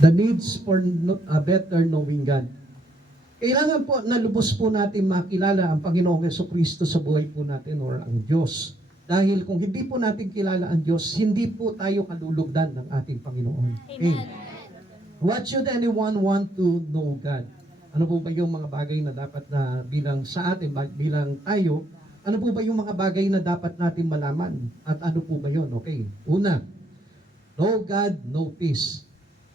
The needs for a better knowing God. Kailangan po na lubos po natin makilala ang Panginoong Jesucristo sa buhay po natin or ang Diyos. Dahil kung hindi po natin kilala ang Diyos, hindi po tayo kalulugdan ng ating Panginoon. Amen. What should anyone want to know God? Ano po ba yung mga bagay na dapat na bilang sa atin, bilang tayo, ano po ba yung mga bagay na dapat natin malaman? At ano po ba yun? Okay. Una, no God, no peace.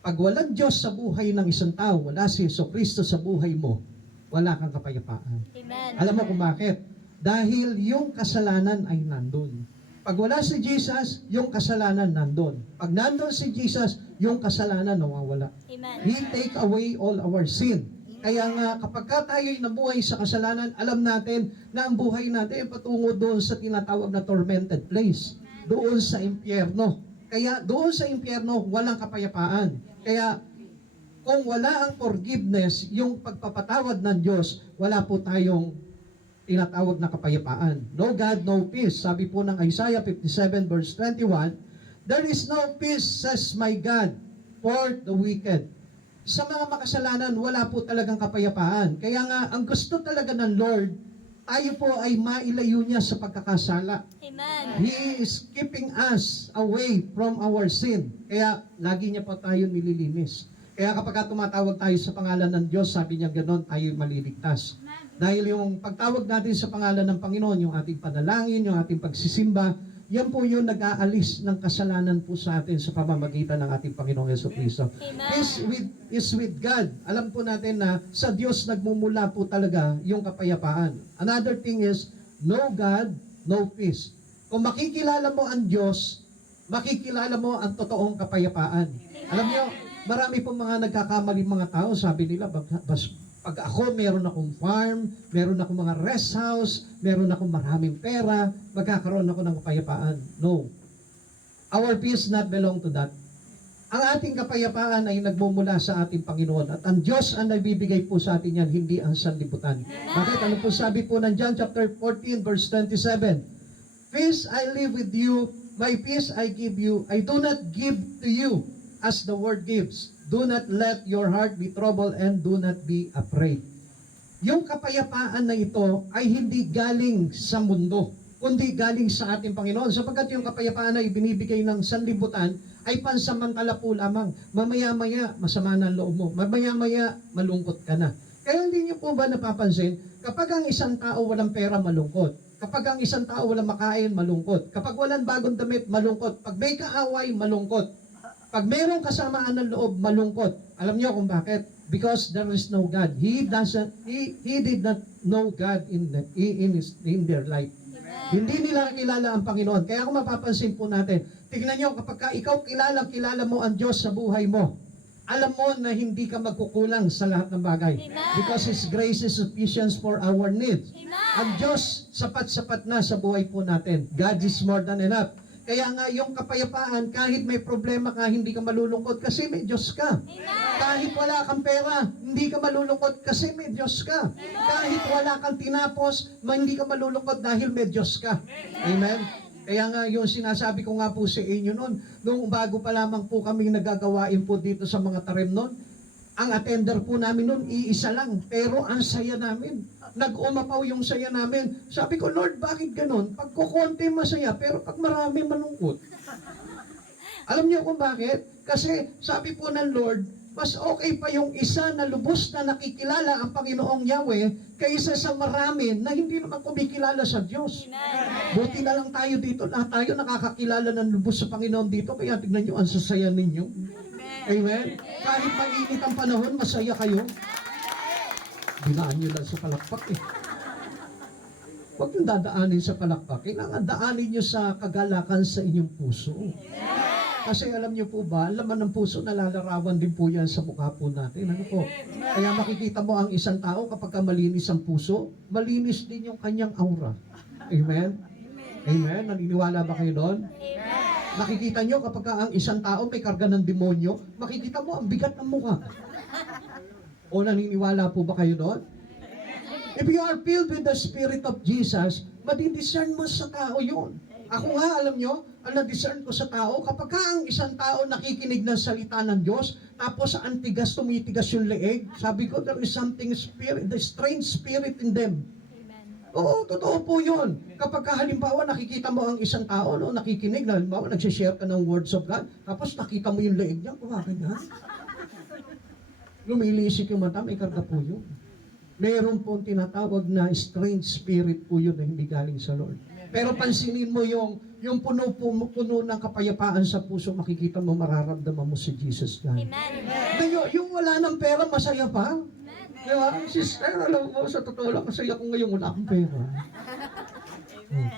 Pag walang Diyos sa buhay ng isang tao, wala si Jesucristo sa buhay mo, wala kang kapayapaan. Amen. Alam mo kung bakit? Dahil yung kasalanan ay nandun. Pag wala si Jesus, yung kasalanan nandun. Pag nandun si Jesus, yung kasalanan nawawala. Amen. He take away all our sin. Kaya nga, kapag tayo'y nabuhay sa kasalanan, alam natin na ang buhay natin ay patungo doon sa tinatawag na tormented place. Doon sa impyerno. Kaya doon sa impyerno, walang kapayapaan. Kaya kung wala ang forgiveness, yung pagpapatawad ng Diyos, wala po tayong tinatawag na kapayapaan. No God, no peace. Sabi po ng Isaiah 57 verse 21, there is no peace, says my God, for the wicked. Sa mga makasalanan, wala po talagang kapayapaan. Kaya nga, ang gusto talaga ng Lord, tayo po ay mailayo niya sa pagkakasala. Amen. He is keeping us away from our sin. Kaya, lagi niya pa tayo nililinis. Kaya kapag tumatawag tayo sa pangalan ng Diyos, sabi niya gano'n, tayo maliligtas. Dahil yung pagtawag natin sa pangalan ng Panginoon, yung ating panalangin, yung ating pagsisimba, yan po yung nag-aalis ng kasalanan po sa atin sa pamamagitan ng ating Panginoong Jesucristo. Peace is with God. Alam po natin na sa Diyos nagmumula po talaga yung kapayapaan. Another thing is, no God, no peace. Kung makikilala mo ang Diyos, makikilala mo ang totoong kapayapaan. Alam niyo, marami pong mga nagkakamali mga tao, sabi nila, pag ako, meron akong farm, meron akong mga rest house, meron akong maraming pera, magkakaroon ako ng kapayapaan. No. Our peace not belong to that. Ang ating kapayapaan ay nagmumula sa ating Panginoon. At ang Diyos ang nagbibigay po sa atin yan, hindi ang sanlibutan. Bakit? Ano po sabi po ng John chapter 14 verse 27? Peace I live with you, my peace I give you. I do not give to you as the world gives. Do not let your heart be troubled and do not be afraid. Yung kapayapaan na ito ay hindi galing sa mundo, kundi galing sa ating Panginoon. Sapagkat yung kapayapaan na ibinibigay ng sanlibutan ay pansamantala po lamang. Mamaya-maya, masama na ang loob mo. Mamaya-maya, malungkot ka na. Kaya hindi niyo po ba napapansin, kapag ang isang tao walang pera, malungkot. Kapag ang isang tao walang makain, malungkot. Kapag walang bagong damit, malungkot. Pag may kaaway, malungkot. Pag mayroong kasamaan ng loob, malungkot. Alam niyo kung bakit? Because there is no God. He did not know God in their life. Hindi nila kilala ang Panginoon. Kaya kung mapapansin po natin, tignan niyo, kapag ikaw kilala mo ang Diyos sa buhay mo, alam mo na hindi ka magkukulang sa lahat ng bagay. Because His grace is sufficient for our needs. Ang Diyos, sapat-sapat na sa buhay po natin. God is more than enough. Kaya nga yung kapayapaan, kahit may problema ka, hindi ka malulungkot kasi may Diyos ka. Kahit wala kang pera, hindi ka malulungkot kasi may Diyos ka. Kahit wala kang tinapos, hindi ka malulungkot dahil may Diyos ka. Amen? Kaya nga yung sinasabi ko nga po sa inyo noon, nung bago pa lamang po kami nagagawain po dito sa mga tarim noon, ang attender po namin noon, iisa lang. Pero ang saya namin. Nag-umapaw yung saya namin. Sabi ko, Lord, bakit ganun? Pag kukonti masaya, pero pag marami malungkot. Alam niyo kung bakit? Kasi sabi po ng Lord, mas okay pa yung isa na lubos na nakikilala ang Panginoong Yahweh kaysa sa marami na hindi naman kumikilala sa Diyos. Buti na lang tayo dito. Lahat tayo nakakakilala ng lubos sa Panginoon dito. Kaya tignan niyo ang sasaya ninyo. Amen? Kahit mainit ang panahon, masaya kayo. Dinaan nyo lang sa palakpak eh. Huwag nyo dadaanin sa palakpak. Kailangan daanin nyo sa kagalakan sa inyong puso. Kasi alam nyo po ba, laman ng puso, nalalarawan din po yan sa mukha po natin. Ano po? Kaya makikita mo ang isang tao kapag malinis ang puso, malinis din yung kanyang aura. Amen? Amen? Naniniwala ba kayo doon? Nakikita nyo kapag ang isang tao may karga ng demonyo, makikita mo ang bigat ng mukha. O naniniwala po ba kayo doon? If you are filled with the Spirit of Jesus, madidiscern mo sa tao yun. Ako nga, alam nyo, ang na-discern ko sa tao, kapag ka ang isang tao nakikinig ng salita ng Diyos, tapos ang tigas, tumitigas yung leeg, sabi ko, there is something spirit, the strange spirit in them. Oo, totoo po yun. Kapag halimbawa nakikita mo ang isang tao, no, nakikinig, halimbawa nagsishare ka ng words of God, tapos nakita mo yung leeg niya, kumakanyan. Lumilisik yung mata, may karga po yun. Meron po tinatawag na strange spirit po yun na hindi galing sa Lord. Pero pansinin mo yung puno ng kapayapaan sa puso, makikita mo, mararamdaman mo si Jesus God. Amen. Yung wala ng pera, masaya pa. Diba? Sister, alam mo, sa totoo lang, masaya ko ngayon, wala akong pera.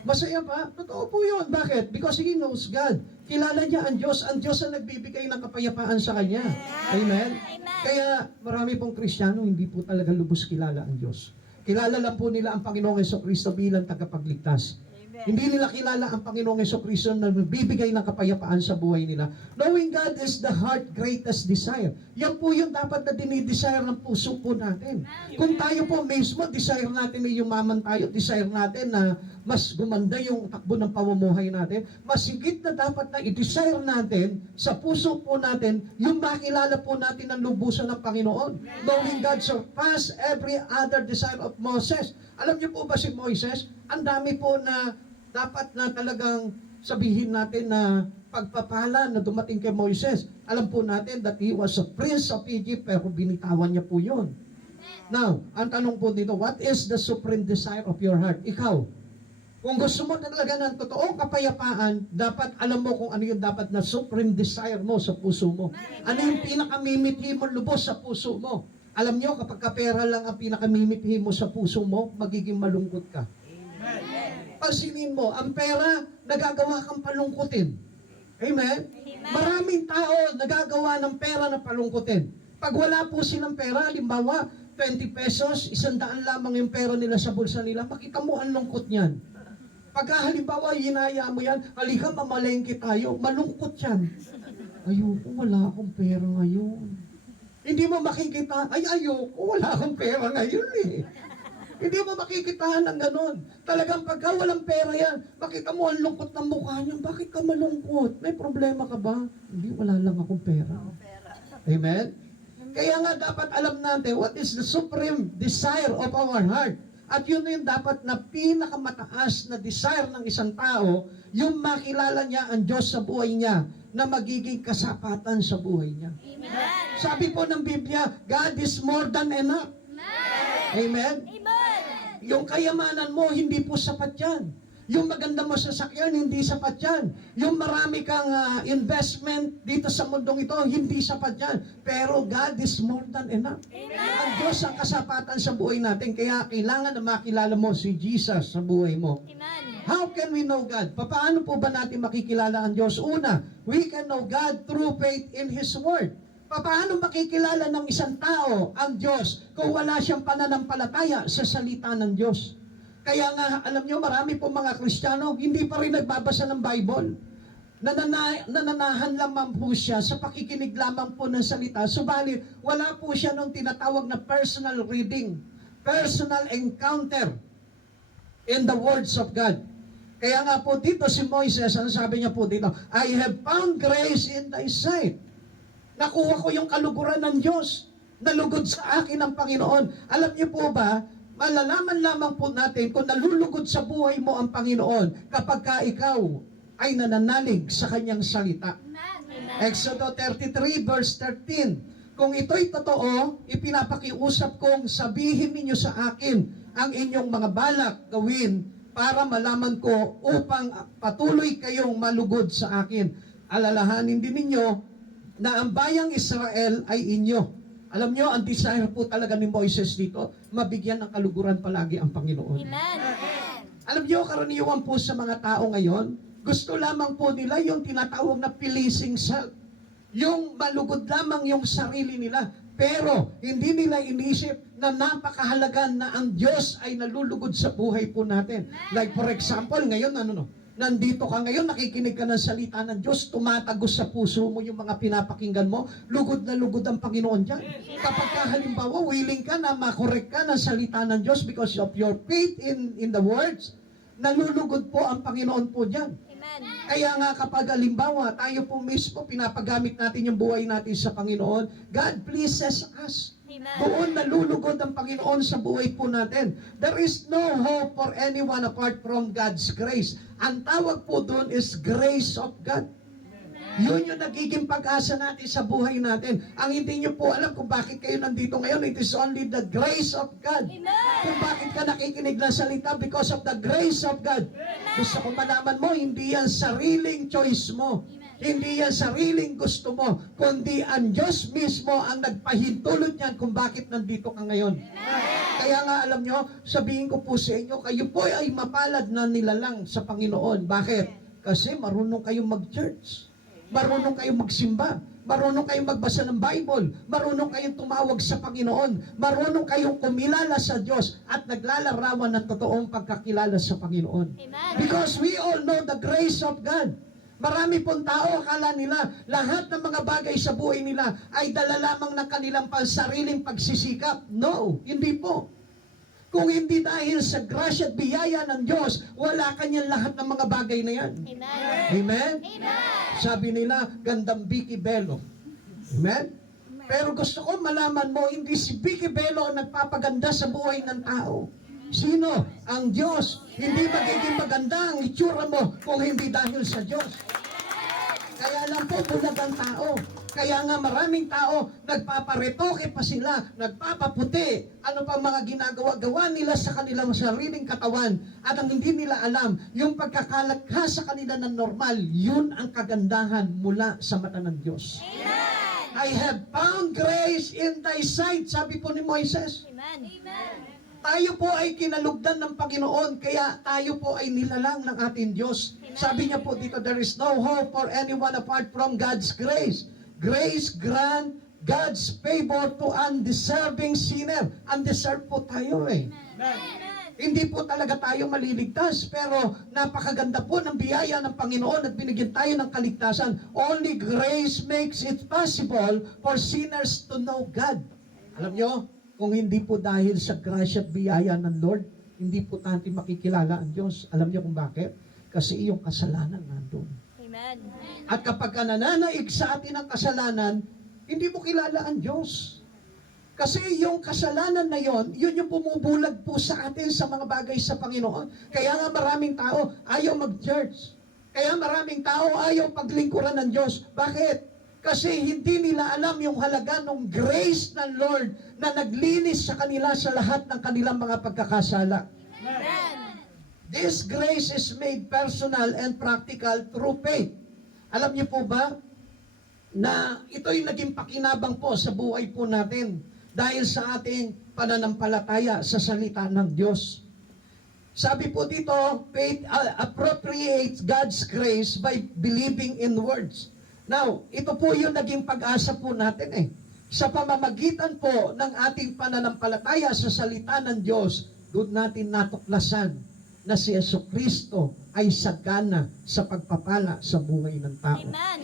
Masaya pa? Totoo po yun. Bakit? Because He knows God. Kilala niya ang Diyos ang nagbibigay ng kapayapaan sa Kanya. Amen? Kaya marami pong Kristiyano, hindi po talaga lubos kilala ang Diyos. Kilala lang po nila ang Panginoong Jesucristo bilang tagapagligtas. Hindi nila kilala ang Panginoong Jesucristo na nagbibigay ng kapayapaan sa buhay nila. Knowing God is the heart greatest desire. Yan po yung dapat na dinidesire ng puso po natin. Kung tayo po mismo, desire natin na yumaman tayo, desire natin na mas gumanda yung takbo ng pamumuhay natin, mas higit na dapat na i-desire natin sa puso po natin yung makilala po natin ang lubusan ng Panginoon. Knowing God surpass every other desire of Moses. Alam niyo po ba si Moises? Ang dami po na dapat na talagang sabihin natin na pagpapala na dumating kay Moises. Alam po natin that he was a prince of Egypt, pero binitawan niya po yun. Now, ang tanong po dito, what is the supreme desire of your heart? Ikaw, kung gusto mo talaga ng totoong kapayapaan, dapat alam mo kung ano yung dapat na supreme desire mo sa puso mo. Ano yung pinakamimithi mo lubos sa puso mo. Alam nyo, kapag kapera lang ang pinakamimithi mo sa puso mo, magiging malungkot ka. Pansinin mo, ang pera, nagagawa kang palungkutin. Amen? Maraming tao nagagawa ng pera na palungkutin. Pag wala po silang pera, halimbawa, 20 pesos, 100 lamang yung pera nila sa bulsa nila, makita mo ang lungkot niyan. Pagka halimbawa, hinaya mo yan, halika mamalengke tayo, malungkot yan. Ayoko, wala akong pera ngayon. Hindi mo makikita, ayoko, wala akong pera ngayon eh. Hindi mo makikitaan ng ganon. Talagang pagka walang pera yan, makita mo ang lungkot ng mukha niya, bakit ka malungkot? May problema ka ba? Hindi, wala lang akong pera. Amen? Kaya nga dapat alam natin what is the supreme desire of our heart. At yun yung dapat na pinakamataas na desire ng isang tao, yung makilala niya ang Diyos sa buhay niya na magiging kasapatan sa buhay niya. Amen. Sabi po ng Biblia, God is more than enough. Amen? Amen. Yung kayamanan mo, hindi po sapat yan. Yung maganda mo sa sasakyan, hindi sapat yan. Yung marami kang investment dito sa mundong ito, hindi sapat yan. Pero God is more than enough. Amen. Ang Diyos ang kasapatan sa buhay natin. Kaya kailangan na makilala mo si Jesus sa buhay mo. Amen. How can we know God? Paano po ba natin makikilala ang Diyos? Una, we can know God through faith in His Word. Paano makikilala ng isang tao ang Diyos kung wala siyang pananampalataya sa salita ng Diyos? Kaya nga, alam nyo, marami po mga Kristiyano, hindi pa rin nagbabasa ng Bible. Nananahan lamang po siya sa pakikinig lamang po ng salita. Subalit, wala po siya nung tinatawag na personal reading, personal encounter in the words of God. Kaya nga po dito si Moises, ang sabi niya po dito, I have found grace in thy sight. Nakuha ko yung kaluguran ng Diyos. Nalugod sa akin ang Panginoon. Alam niyo po ba, malalaman lamang po natin kung nalulugod sa buhay mo ang Panginoon kapag ka ikaw ay nananalig sa Kanyang salita. Amen. Exodus 33 verse 13. Kung ito'y totoo, ipinapakiusap kong sabihin ninyo sa akin ang inyong mga balak gawin para malaman ko upang patuloy kayong malugod sa akin. Alalahanin din ninyo na ang bayang Israel ay inyo. Alam nyo, ang desire po talaga ni Moises dito, mabigyan ng kaluguran palagi ang Panginoon. Amen. Alam nyo, karaniwan po sa mga tao ngayon, gusto lamang po nila yung tinatawag na pleasing self. Yung malugod lamang yung sarili nila. Pero, hindi nila inisip na napakahalaga na ang Diyos ay nalulugod sa buhay po natin. Like for example, ngayon, nandito ka ngayon, nakikinig ka ng salita ng Diyos, tumatagos sa puso mo yung mga pinapakinggan mo, lugod na lugod ang Panginoon dyan. Kapag ka, halimbawa, willing ka na makorek ka ng salita ng Diyos because of your faith in the words, nalulugod po ang Panginoon po dyan. Kaya nga kapag halimbawa, tayo po mismo, pinapagamit natin yung buhay natin sa Panginoon, God pleases us. Doon nalulugod ang Panginoon sa buhay po natin. There is no hope for anyone apart from God's grace. Ang tawag po doon is grace of God. Yun yung nagiging pag-asa natin sa buhay natin. Ang hindi nyo po alam kung bakit kayo nandito ngayon, it is only the grace of God. Kung bakit ka nakikinig ng salita, because of the grace of God. Gusto ko malaman mo, hindi yan sariling choice mo. Hindi yan sariling gusto mo, kundi ang Diyos mismo ang nagpahintulot niyan kung bakit nandito ka ngayon. Kaya nga alam nyo, sabihin ko po sa inyo, kayo po ay mapalad na nilalang sa Panginoon. Bakit? Kasi marunong kayong mag-church. Marunong kayong magsimba. Marunong kayong magbasa ng Bible. Marunong kayong tumawag sa Panginoon. Marunong kayong kumilala sa Diyos at naglalarawan ng totoong pagkakilala sa Panginoon. Because we all know the grace of God. Marami pong tao, akala nila, lahat ng mga bagay sa buhay nila ay dala lamang ng kanilang pansariling pagsisikap. No, hindi po. Kung hindi dahil sa grasya at biyaya ng Diyos, wala kanyang lahat ng mga bagay na yan. Amen? Sabi nila, gandang Vicky Bello. Amen? Pero gusto ko malaman mo, hindi si Vicky Bello ang nagpapaganda sa buhay ng tao. Sino? Ang Diyos. Hindi magiging maganda ang itsura mo kung hindi dahil sa Diyos. Kaya lang po, bulag ang tao. Kaya nga maraming tao, nagpaparetoke pa sila, nagpapaputi, ano pa mga ginagawa-gawa nila sa kanilang sariling katawan. At ang hindi nila alam, yung pagkakalagha sa kanila ng normal, yun ang kagandahan mula sa mata ng Diyos. Amen. I have found grace in thy sight, sabi po ni Moises. Amen. Tayo po ay kinalugdan ng Panginoon, kaya tayo po ay nilalang ng ating Diyos. Sabi niya po dito, there is no hope for anyone apart from God's grace. Grace grant God's favor to undeserving sinner. Undeserved po tayo eh. Hindi po talaga tayo maliligtas, pero napakaganda po ng biyaya ng Panginoon at binigyan tayo ng kaligtasan. Only grace makes it possible for sinners to know God. Alam nyo, kung hindi po dahil sa grasya at biyaya ng Lord, hindi po natin makikilala ang Diyos. Alam nyo kung bakit? Kasi iyong kasalanan nandun. Amen. At kapag ka nananaig sa atin ang kasalanan, hindi mo kilala ang Diyos. Kasi yung kasalanan na yon, yun yung bumubulag po sa atin sa mga bagay sa Panginoon. Kaya nga maraming tao ayaw mag-church. Kaya maraming tao ayaw paglingkuran ng Diyos. Bakit? Kasi hindi nila alam yung halaga ng grace ng Lord na naglinis sa kanila sa lahat ng kanilang mga pagkakasala. Amen. This grace is made personal and practical through faith. Alam niyo po ba na ito'y naging pakinabang po sa buhay po natin dahil sa ating pananampalataya sa salita ng Diyos. Sabi po dito, faith appropriates God's grace by believing in words. Now, ito po yung naging pag-asa po natin eh. Sa pamamagitan po ng ating pananampalataya sa salita ng Diyos, doon natin natuklasan na si Jesucristo ay sagana sa pagpapala sa buhay ng tao. Amen.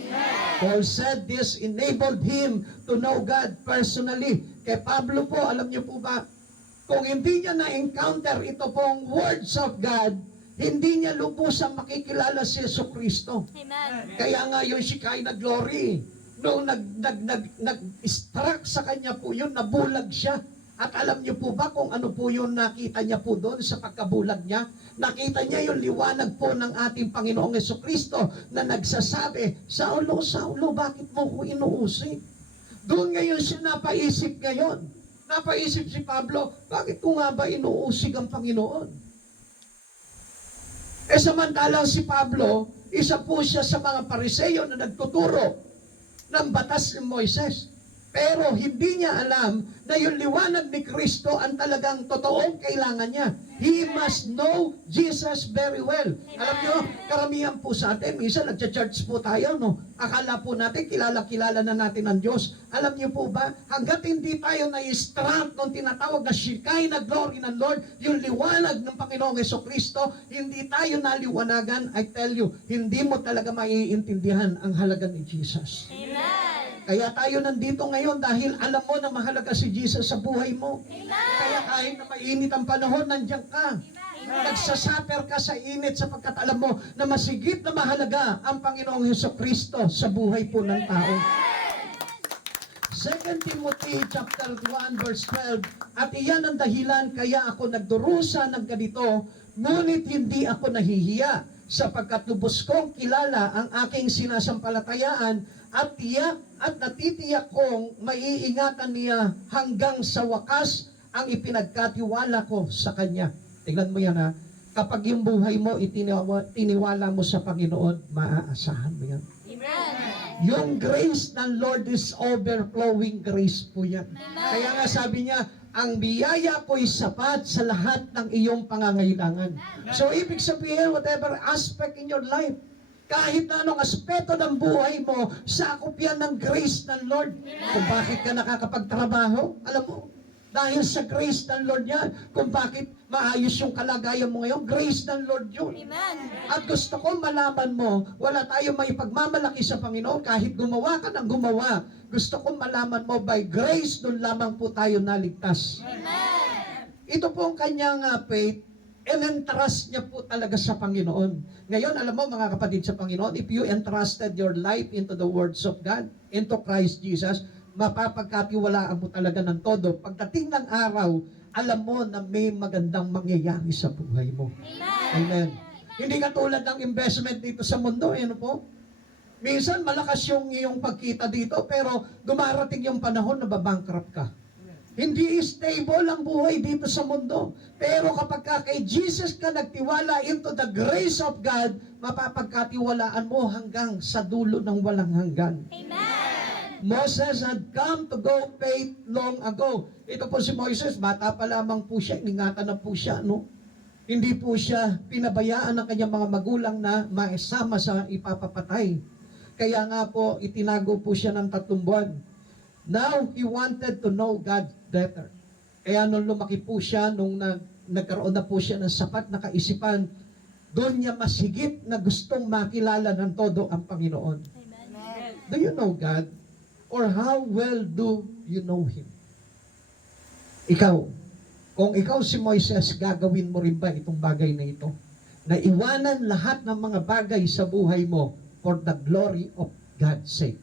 Paul said this enabled him to know God personally. Kay Pablo po, alam niyo po ba, kung hindi niya na-encounter ito pong words of God, hindi niya lubusang makikilala si Jesucristo. Amen. Kaya nga yung Shekinah glory, nung nag-struck sa kanya po yun, nabulag siya. At alam niyo po ba kung ano po yung nakita niya po doon sa pagkabulag niya? Nakita niya yung liwanag po ng ating Panginoong Jesucristo na nagsasabi, Saulo, Saulo, bakit mo ko inuusig? Doon ngayon siya napaisip ngayon. Napaisip si Pablo, bakit ko nga ba inuusig ang Panginoon? Eh samantalang si Pablo, isa po siya sa mga Pariseyo na nagtuturo ng batas ni Moises. Pero hindi niya alam na yung liwanag ni Kristo ang talagang totoong kailangan niya. He must know Jesus very well. Alam niyo, karamihan po sa atin, minsan nagcha-church po tayo, no? Akala po natin, kilala-kilala na natin ang Diyos. Alam niyo po ba, hanggat hindi tayo na-strap nung tinatawag na Shekinah glory ng Lord, yung liwanag ng Panginoong Jesucristo, hindi tayo naliwanagan, I tell you, hindi mo talaga maiintindihan ang halaga ni Jesus. Amen. Kaya tayo nandito ngayon dahil alam mo na mahalaga si Jesus sa buhay mo. Amen. Kaya kahit na mainit ang panahon, nandiyan ka. Amen. Nagsasuffer ka sa init sapagkat alam mo na masigit na mahalaga ang Panginoong Hesukristo sa buhay po ng tao. 2 Timothy chapter 1 verse 12, at iyan ang dahilan kaya ako nagdurusa ng ganito, ngunit hindi ako nahihiya, sapagkat lubos kong kilala ang aking sinasampalatayaan at tiyak at natitiyak kong maiingatan niya hanggang sa wakas ang ipinagkatiwala ko sa Kanya. Tingnan mo yan ha, kapag yung buhay mo tiniwala mo sa Panginoon, maaasahan mo yan. Yung grace ng Lord is overflowing grace po yan. Kaya nga sabi niya, ang biyaya po'y sapat sa lahat ng iyong pangangailangan. So ibig sabihin, whatever aspect in your life, kahit na anong aspeto ng buhay mo, sakop yan ng grace ng Lord. Kung bakit ka nakakapagtrabaho, alam mo, dahil sa grace ng Lord yan. Kung bakit maayos yung kalagayan mo ngayon, grace ng Lord yun. Amen. At gusto ko malaman mo, wala tayong maipagmamalaki sa Panginoon kahit gumawa ka ng gumawa. Gusto ko malaman mo, by grace, doon lamang po tayo naligtas. Amen. Ito po ang kanyang faith, and entrust niya po talaga sa Panginoon. Ngayon, alam mo mga kapatid sa Panginoon, if you entrusted your life into the words of God, into Christ Jesus, mapapagkatiwalaan mo talaga ng todo. Pagdating ng araw, alam mo na may magandang mangyayari sa buhay mo. Amen. Hindi katulad ng investment dito sa mundo, ano po? Minsan malakas yung iyong pagkita dito, pero dumarating yung panahon na babankrupt ka. Hindi stable ang buhay dito sa mundo. Pero kapag ka kay Jesus ka nagtiwala into the grace of God, mapapagkatiwalaan mo hanggang sa dulo ng walang hanggan. Amen. Moses had come to go faith long ago. Ito po si Moises, bata pa lamang po siya, iningatan na po siya, no? Hindi po siya pinabayaan ng kanyang mga magulang na maisama sa ipapapatay. Kaya nga po, itinago po siya ng 3 buwan. Now, he wanted to know God better. Kaya nung lumaki po siya, nung nagkaroon na po siya ng sapat na kaisipan, doon niya masigit na gustong makilala ng todo ang Panginoon. Amen. Do you know God? Or how well do you know Him? Ikaw, kung ikaw si Moises, gagawin mo rin ba itong bagay na ito? Na iwanan lahat ng mga bagay sa buhay mo for the glory of God's sake.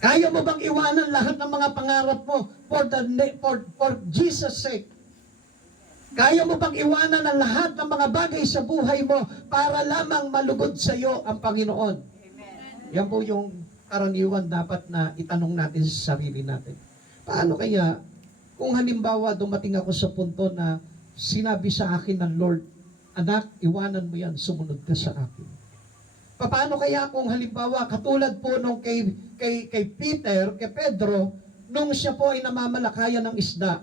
Kaya mo bang iwanan lahat ng mga pangarap mo for Jesus' sake? Kaya mo bang iwanan ang lahat ng mga bagay sa buhay mo para lamang malugod sa iyo ang Panginoon? Yan po yung karaniwan dapat na itanong natin sa sarili natin. Paano kaya kung halimbawa dumating ako sa punto na sinabi sa akin ng Lord, anak, iwanan mo yan, sumunod ka sa akin. Paano kaya kung halimbawa katulad po nung kay Peter, kay Pedro, nung siya po ay namamalakayan ng isda,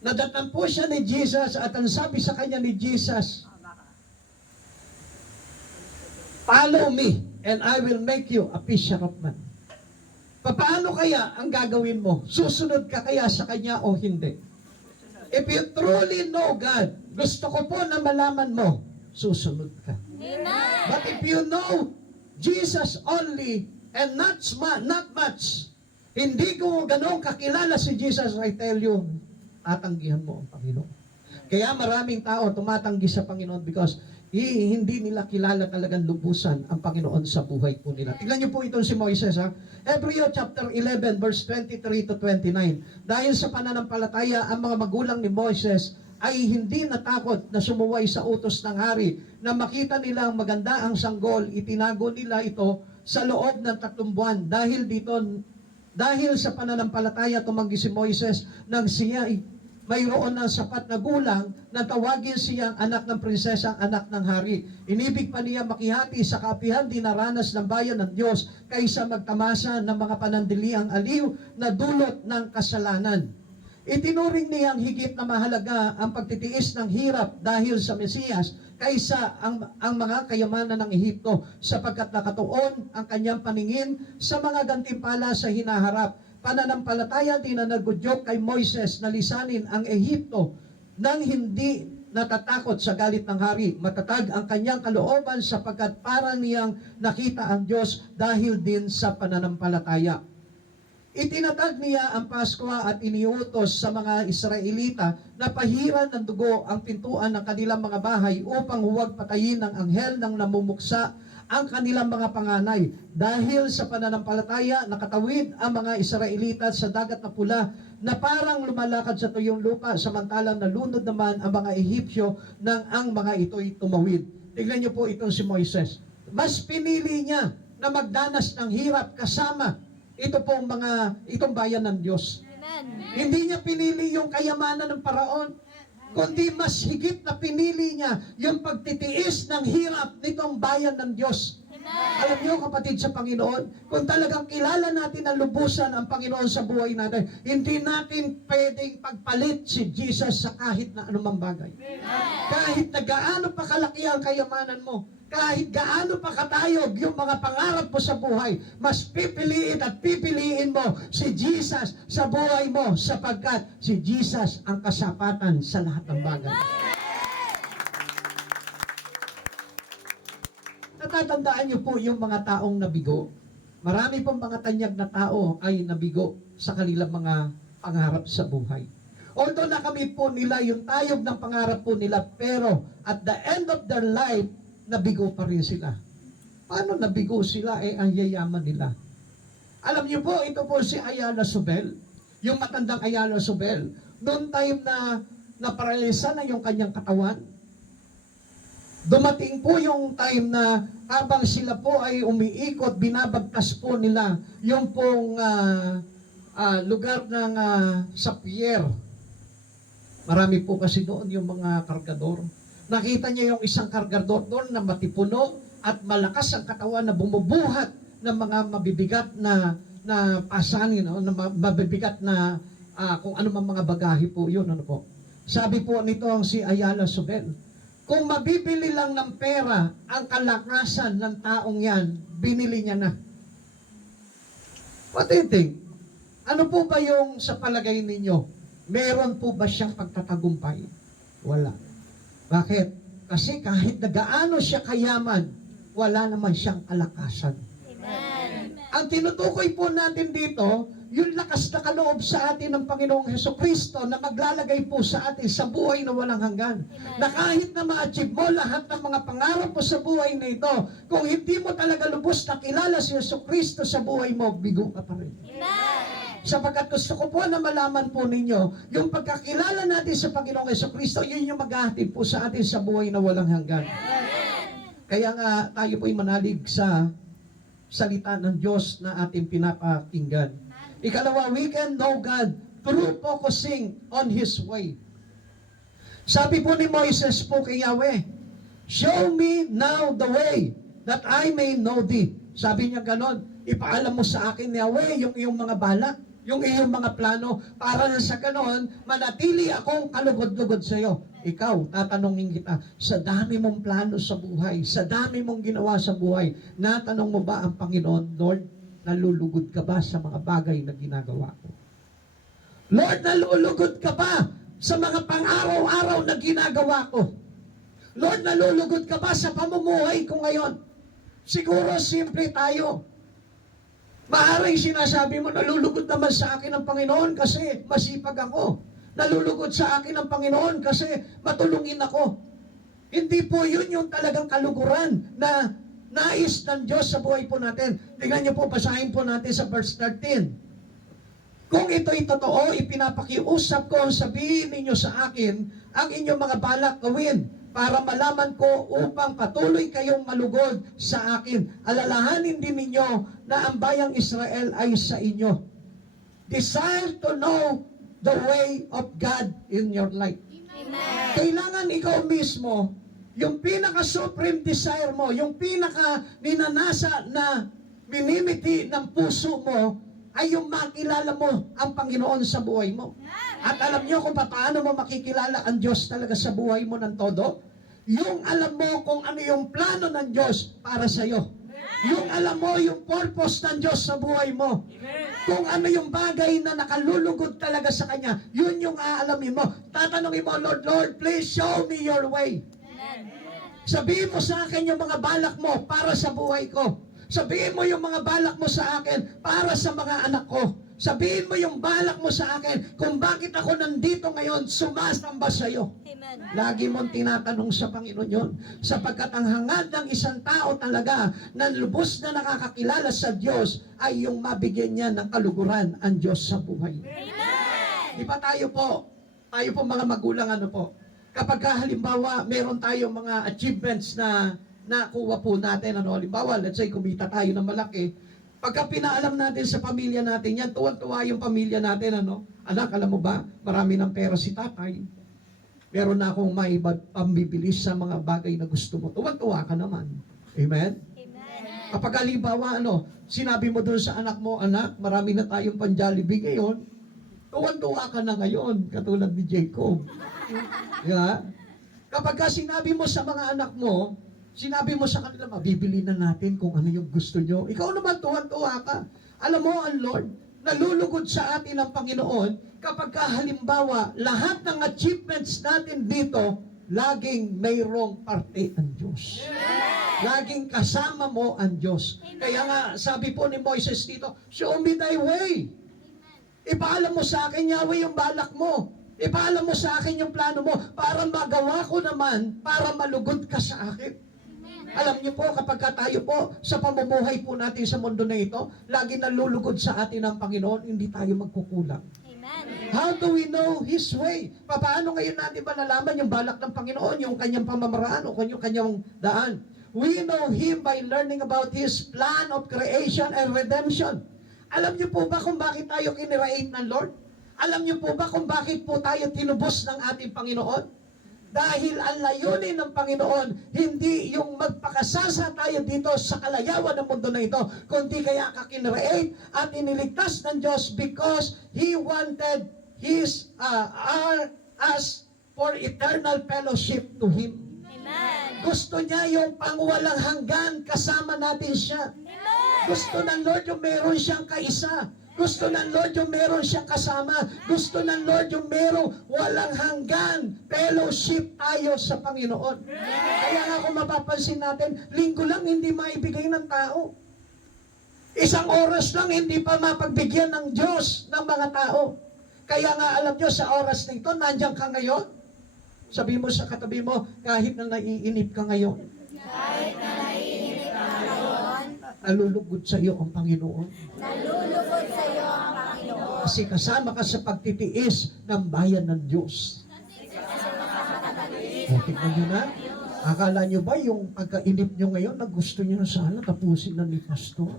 nadatnan po siya ni Jesus at ang sabi sa kanya ni Jesus, follow me and I will make you a fisher of men. Paano kaya ang gagawin mo? Susunod ka kaya sa Kanya o hindi? If you truly know God, gusto ko po na malaman mo, susunod ka. Amen. But if you know Jesus only and not much, hindi ko ganun kakilala si Jesus, I tell you, tatanggihan mo ang Panginoon. Kaya maraming tao tumatanggi sa Panginoon because hindi nila kilala talagang lubusan ang Panginoon sa buhay po nila. Tingnan niyo po itong si Moises, ha? Hebrew chapter 11 verse 23 to 29. Dahil sa pananampalataya, ang mga magulang ni Moises ay hindi natakot na sumuway sa utos ng hari na makita nilang maganda ang sanggol, itinago nila ito sa loob ng 3 buwan. Dahil sa pananampalataya, tumanggi si Moises nang siya mayroon ng sapat na gulang na tawagin siyang anak ng prinsesa, anak ng hari. Inibig pa niya makihati sa kaapihan dinaranas ng bayan ng Diyos kaysa magtamasa ng mga panandiliang aliw na dulot ng kasalanan. Itinuring niyang higit na mahalaga ang pagtitiis ng hirap dahil sa Mesiyas kaysa ang mga kayamanan ng Ehipto sapagkat nakatuon ang kanyang paningin sa mga gantimpala sa hinaharap. Pananampalataya din na nagudyok kay Moises na lisanin ang Ehipto nang hindi natatakot sa galit ng hari. Matatag ang kanyang kalooban sapagkat para niyang nakita ang Diyos dahil din sa pananampalataya. Itinatag niya ang Pasko at iniutos sa mga Israelita na pahiran ng dugo ang pintuan ng kanilang mga bahay upang huwag patayin ng anghel ng namumuksa ang kanilang mga panganay. Dahil sa pananampalataya, nakatawid ang mga Israelita sa dagat na pula na parang lumalakad sa tuyong lupa, samantalang nalunod naman ang mga Ehipsyo nang ang mga ito'y tumawid. Tignan niyo po itong si Moises. Mas pinili niya na magdanas ng hirap kasama itong bayan ng Diyos. Hindi niya pinili yung kayamanan ng paraon, kundi mas higit na pinili niya yung pagtitiis ng hirap nitong bayan ng Diyos. Alam niyo kapatid sa Panginoon, kung talagang kilala natin ang lubusan ang Panginoon sa buhay natin, hindi natin pwedeng pagpalit si Jesus sa kahit na anumang bagay. Kahit na gaano pa kalaki ang kayamanan mo, kahit gaano pa katayog yung mga pangarap mo sa buhay, mas pipiliin at pipiliin mo si Jesus sa buhay mo sapagkat si Jesus ang kasapatan sa lahat ng bagay. Natatandaan niyo po yung mga taong nabigo. Marami pong mga tanyag na tao ay nabigo sa kanilang mga pangarap sa buhay. Although nakamit po nila yung tayog ng pangarap po nila, pero at the end of their life, nabigo pa rin sila. Paano nabigo sila? Ang yayaman nila. Alam niyo po, ito po si Ayala Sobel, yung matandang Ayala Sobel. Noong time na naparalisa na yung kanyang katawan, dumating po yung time na habang sila po ay umiikot, binabagtas po nila yung pong lugar ng Sapier. Marami po kasi doon yung mga kargador. Nakita niya yung isang kargador doon na matipuno at malakas ang katawan na bumubuhat ng mga mabibigat na pasanin, no? Na mabibigat na kung ano mang mga bagahe po yun. Ano po? Sabi po nito ang si Ayala Sobel, kung mabibili lang ng pera ang kalakasan ng taong yan, binili niya na. What do you think? Ano po ba yung sa palagay ninyo? Meron po ba siyang pagtatagumpay? Wala. Bakit? Kasi kahit na gaano siya kayaman, wala naman siyang kalakasan. Amen. Ang tinutukoy po natin dito, yung lakas na kaloob sa atin ng Panginoong Hesukristo na maglalagay po sa atin sa buhay na walang hanggan. Na kahit na ma-achieve mo lahat ng mga pangarap mo sa buhay na ito, kung hindi mo talaga lubos na kilala si Hesukristo sa buhay mo, bigo ka pa rin. Amen. Sapagkat gusto ko po na malaman po ninyo, yung pagkakilala natin sa Panginoong Hesukristo, yun yung maghahatid po sa atin sa buhay na walang hanggan. Kaya nga tayo po'y manalig sa salita ng Diyos na ating pinapakinggan. Ikalawa, we can know God through focusing on His way. Sabi po ni Moises po kay Yahweh, show me now the way that I may know Thee. Sabi niya ganon, ipaalam mo sa akin, Yahweh, yung iyong mga balak, yung iyong mga plano, para sa ganon, manatili akong kalugod-lugod sa iyo. Ikaw, tatanungin kita, sa dami mong plano sa buhay, sa dami mong ginawa sa buhay, natanong mo ba ang Panginoon, Lord, nalulugod ka ba sa mga bagay na ginagawa ko? Lord, nalulugod ka ba sa mga pang-araw-araw na ginagawa ko? Lord, nalulugod ka ba sa pamumuhay ko ngayon? Siguro, simple tayo. Maaaring sinasabi mo, nalulugod naman sa akin ang Panginoon kasi masipag ako. Nalulugod sa akin ang Panginoon kasi matulungin ako. Hindi po yun yung talagang kaluguran na nais ng Diyos sa buhay po natin. Tingnan niyo po, basahin po natin sa verse 13. Kung ito'y totoo, ipinapakiusap ko, sabihin ninyo sa akin ang inyong mga balak gawin para malaman ko upang patuloy kayong malugod sa akin. Alalahanin din ninyo na ang bayang Israel ay sa inyo. Desire to know the way of God in your life. Amen. Kailangan ikaw mismo, yung pinaka-supreme desire mo, yung pinaka-ninanasa na minimiti ng puso mo, ay yung makilala mo ang Panginoon sa buhay mo. At alam niyo kung paano mo makikilala ang Diyos talaga sa buhay mo ng todo? Yung alam mo kung ano yung plano ng Diyos para sa iyo. Yung alam mo yung purpose ng Diyos sa buhay mo. Kung ano yung bagay na nakalulugod talaga sa Kanya, yun yung aalamin mo. Tatanungin mo, Lord, Lord, please show me your way. Sabihin mo sa akin yung mga balak mo para sa buhay ko. Sabihin mo yung mga balak mo sa akin para sa mga anak ko. Sabihin mo yung balak mo sa akin kung bakit ako nandito ngayon sumasamba sa iyo. Amen. Lagi mong tinatanong sa Panginoon yon, sapagkat ang hangad ng isang tao talaga na lubos na nakakakilala sa Diyos ay yung mabigyan niya ng kaluguran ang Diyos sa buhay. Amen. Di ba tayo po mga magulang kapag halimbawa meron tayong mga achievements na nakuha po natin, halimbawa let's say kumita tayo ng malaki, pagka pinaalam natin sa pamilya natin yan, tuwan-tuwa yung pamilya natin, anak, alam mo ba, marami ng pera si tatay. Meron na akong may pambibilis sa mga bagay na gusto mo. Tuwan-tuwa ka naman. Amen? Amen. Kapag halimbawa, sinabi mo doon sa anak mo, anak, marami na tayong pan-Jollibee ngayon, tuwan-tuwa ka na ngayon, katulad ni Jacob. Yeah? Kapag sinabi mo sa mga anak mo, sinabi mo sa kanila, mabibili na natin kung ano yung gusto nyo. Ikaw naman, tuwan-tuwa ka. Alam mo, ang Lord, nalulugod sa atin ang Panginoon kapag halimbawa, lahat ng achievements natin dito, laging mayroong parte ang Diyos. Laging kasama mo ang Diyos. Kaya nga, sabi po ni Moises dito, show me thy way. Ipaalam mo sa akin, Yahweh, yung balak mo. Ipaalam mo sa akin yung plano mo para magawa ko naman, para malugod ka sa akin. Alam niyo po, kapag tayo po sa pamumuhay po natin sa mundo na ito, lagi nalulugod sa atin ang Panginoon, hindi tayo magkukulang. Amen. How do we know His way? Paano ngayon natin ba nalaman yung balak ng Panginoon, yung kanyang pamamaraan o kanyang daan? We know Him by learning about His plan of creation and redemption. Alam niyo po ba kung bakit tayo kinreate ng Lord? Alam niyo po ba kung bakit po tayo tinubos ng ating Panginoon? Dahil ang layunin ng Panginoon, hindi yung magpakasasa tayo dito sa kalayawan ng mundo na ito, kundi kaya ka kinreate at iniligtas ng Diyos because He wanted us for eternal fellowship to Him. Amen. Gusto niya yung pangwalang hanggan, kasama natin siya. Amen. Gusto ng Lord yung meron siyang kaisa. Gusto ng Lord yung meron siyang kasama. Gusto ng Lord yung merong walang hanggan. Fellowship tayo sa Panginoon. Kaya nga kung mapapansin natin, linggo lang hindi maibigay ng tao. Isang oras lang hindi pa mapagbigyan ng Diyos ng mga tao. Kaya nga alam nyo, sa oras na ito, nandiyan ka ngayon. Sabi mo sa katabi mo, kahit na naiinip ka ngayon, Kahit na naiinip ka ngayon, nalulugod sa iyo ang Panginoon. nalulugod sa iyo ang Panginoon. Kasi kasama ka sa pagtitiis ng bayan ng Diyos. O, tignan nyo na. Akala nyo ba yung pagkainip nyo ngayon na gusto nyo na sana tapusin na ni Pastor?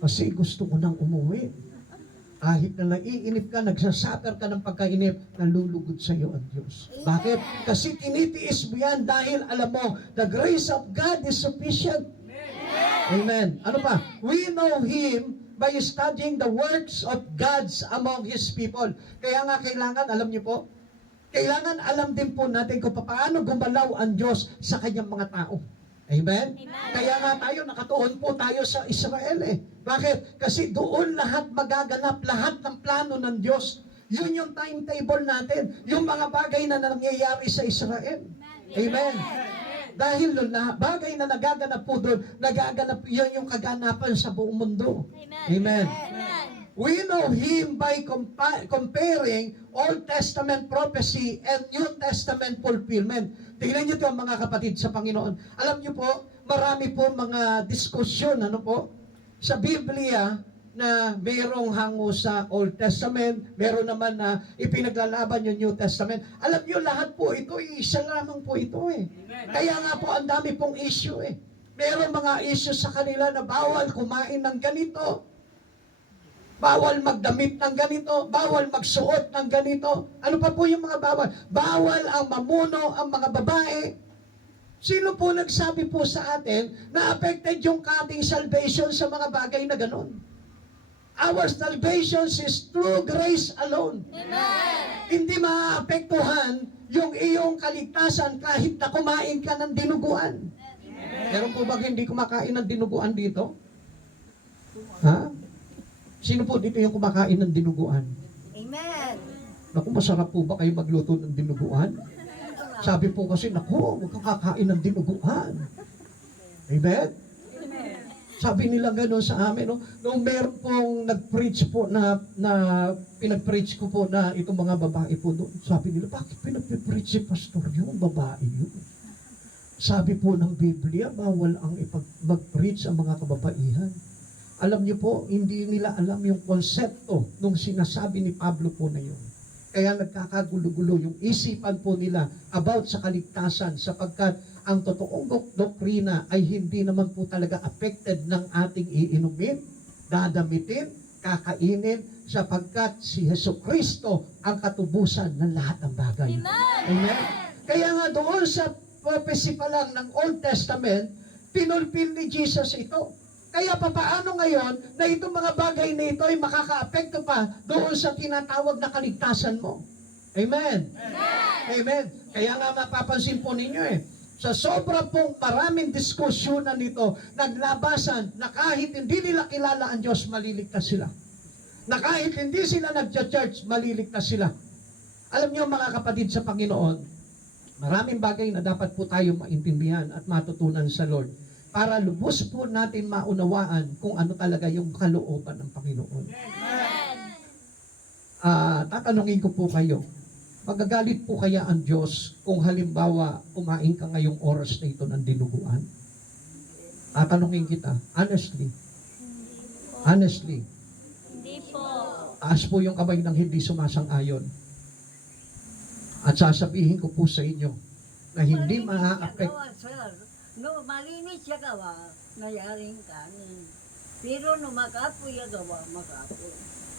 Kasi gusto ko nang umuwi. Kahit na naiinip ka, nagsasuffer ka ng pagkainip, nalulugod sa iyo ang Diyos. Bakit? Kasi tinitiis mo yan dahil alam mo, the grace of God is sufficient. Amen. Ano pa? We know Him by studying the works of God's among His people. Kaya nga kailangan, alam niyo po, kailangan alam din po natin kung paano gumalaw ang Diyos sa kanyang mga tao. Amen? Kaya nga tayo, nakatuon po tayo sa Israel Bakit? Kasi doon lahat magaganap, lahat ng plano ng Diyos. Yun yung timetable natin, yung mga bagay na nangyayari sa Israel. Amen? Dahil bagay na nagaganap po doon, nagaganap yun yung kaganapan sa buong mundo. Amen. Amen. We know Him by comparing Old Testament prophecy and New Testament fulfillment. Tingnan niyo ito mga kapatid sa Panginoon. Alam niyo po, marami po mga diskusyon, sa Biblia na mayroong hango sa Old Testament, meron naman na ipinaglalaban yung New Testament. Alam niyo, lahat po ito, isa lamang po ito Kaya nga po, ang dami pong issue Meron mga issue sa kanila na bawal kumain ng ganito, bawal magdamit ng ganito, bawal magsuot ng ganito. Ano pa po yung mga bawal? Bawal ang mamuno, ang mga babae. Sino po nagsabi po sa atin na affected yung ating salvation sa mga bagay na ganon? Our salvation is through grace alone. Amen. Hindi maapektuhan yung iyong kaligtasan kahit na kumain ka ng dinuguan. Meron po ba hindi kumakain ng dinuguan dito? Ha? Sino po dito yung kumakain ng dinuguan? Amen. Naku, masarap po ba kayo magluto ng dinuguan? Sabi po kasi, naku, huwag kang kakain ng dinuguan. Amen? Sabi nila gano'n sa amin, no? Nung meron pong nag-preach po pinag-preach ko po na itong mga babae po doon. Sabi nila, bakit pinag-preach si pastor yung babae yun? Sabi po ng Biblia, bawal ang mag-preach ang mga kababaihan. Alam niyo po, hindi nila alam yung konsepto nung sinasabi ni Pablo po na yun. Kaya nagkakagulo-gulo yung isipan po nila about sa kaligtasan sapagkat ang totoong doktrina ay hindi naman po talaga affected ng ating iinumin, dadamitin, kakainin, sapagkat si Jesucristo ang katubusan ng lahat ng bagay. Amen? Kaya nga doon sa prophecy pa lang ng Old Testament, pinulpil ni Jesus ito. Kaya papaano ngayon na itong mga bagay na ito ay makaka-apekto pa doon sa tinatawag na kaligtasan mo? Amen? Amen. Kaya nga mapapansin po ninyo sa sobra pong maraming diskusyonan nito, naglabasan na kahit hindi nila kilala ang Diyos, maliligtas sila. Na kahit hindi sila nagcha-church, maliligtas sila. Alam niyo mga kapatid sa Panginoon, maraming bagay na dapat po tayo maintindihan at matutunan sa Lord para lubos po natin maunawaan kung ano talaga yung kalooban ng Panginoon. Tatanungin ko po kayo, magagalit po kaya ang Diyos kung halimbawa kumain ka ngayong oras na ito ng dinuguan? Tatanungin kita, honestly. Honestly. Hindi po. Taas po yung kamay ng hindi sumasang-ayon. At sasabihin ko po sa inyo na hindi ma-affect. No, malinis siya gawa, nayaring kanin. Pero no makapoy ya gawa, makapoy.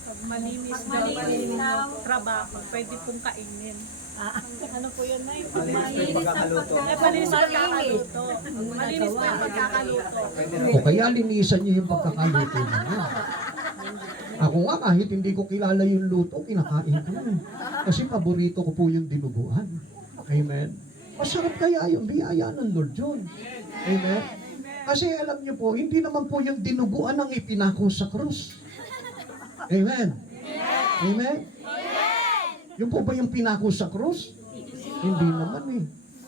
Pag malinis daw trabaho, pwede pong kainin. Ano po yun, Nay? Malinis po yung pagkakaluto. Malinis po yung pagkakaluto. Malinis po yung pagkakaluto. O kaya linisan niyo yung pagkakaluto niyo. Ako nga kahit hindi ko kilala yung luto, kinakain ko yun. Kasi paborito ko po yung dinuguan. Amen. Masarap kaya yung biyaya ng Lord yun. Amen. Kasi alam niyo po, hindi naman po yung dinuguan ang ipinako sa krus. Amen. Amen. Yung po ba yung pinako sa krus? Hindi naman eh.